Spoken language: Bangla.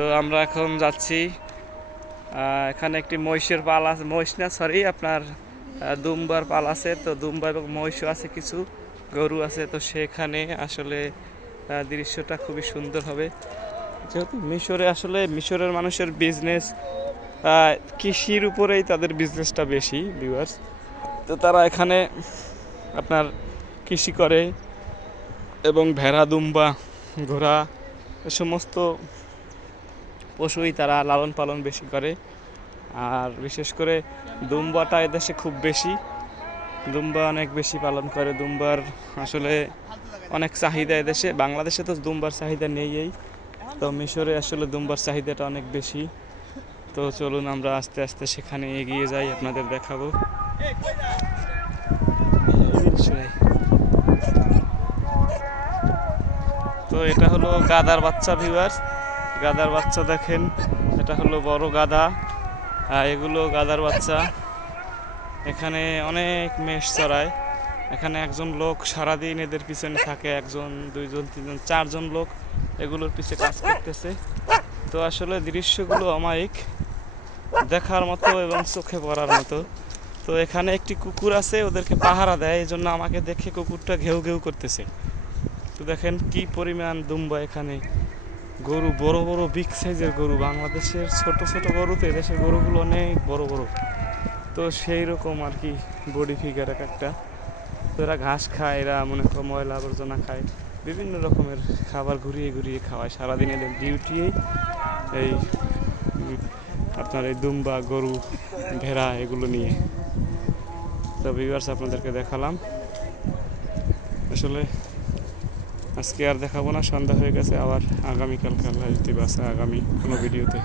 তো আমরা এখন যাচ্ছি এখানে একটি মহিষের পাল আছে, মহিষ না সরি আপনার দুম্বার পাল আছে, তো দুম্বা এবং মহিষও আছে কিছু, গরু আছে, তো সেখানে আসলে দৃশ্যটা খুবই সুন্দর হবে। যেহেতু মিশরে আসলে মিশরের মানুষের বিজনেস কৃষির উপরেই তাদের বিজনেসটা বেশি ভিউয়ার্স তো তারা এখানে আপনার কৃষি করে এবং ভেড়া, দুম্বা, ঘোড়া সমস্ত পশুই তারা লালন পালন বেশি করে। আর বিশেষ করে দুম্বাটা এদেশে খুব বেশি। দুম্বা অনেক বেশি পালন করে। দুম্বার আসলে অনেক চাহিদা এদেশে। বাংলাদেশে তো দুম্বার চাহিদা নেই তো মিশরে আসলে দুম্বার চাহিদাটা অনেক বেশি। তো চলুন আমরা আস্তে আস্তে সেখানে এগিয়ে যাই, আপনাদের দেখাবো। তো এটা হলো গাদার বাচ্চা ভিউয়ার্স গাদার বাচ্চা দেখেন। এটা হলো বড় গাদা। আর এগুলো গাদার বাচ্চা। এখানে অনেক মেষ চড়ায়। এখানে একজন লোক সারাদিন এদের পিছনে থাকে, একজন, দুইজন, তিনজন, চারজন লোক এগুলোর পিছে কাজ করতেছে। তো আসলে দৃশ্যগুলো অমায়িক, দেখার মতো এবং চোখে পড়ার মতো। তো এখানে একটি কুকুর আছে, ওদেরকে পাহারা দেয় এই জন্য আমাকে দেখে কুকুরটা ঘেউ ঘেউ করতেছে। তো দেখেন কি পরিমাণ দুম্বা এখানে। গরু, বড় বড় বিগ সাইজের গরু। বাংলাদেশের ছোট ছোট গরু তো এদেশের গরুগুলো অনেক বড় বড়। তো সেই রকম আর কি বডি ফিগার এক একটা। তো এরা ঘাস খায়, এরা মনে করো ময়লা আবর্জনা খায়। বিভিন্ন রকমের খাবার ঘুরিয়ে ঘুরিয়ে খাওয়ায়। সারাদিন এদের ডিউটি এই আপনার এই দুম্বা, গরু, ভেড়া এগুলো নিয়ে। তো ভিউয়ার্স আপনাদেরকে দেখালাম। আসলে আজকে আর দেখাবো না, সন্ধ্যা হয়ে গেছে, আবার আগামীকালকে আল্লাহ যদি বাসা আগামী কোনো ভিডিওতে।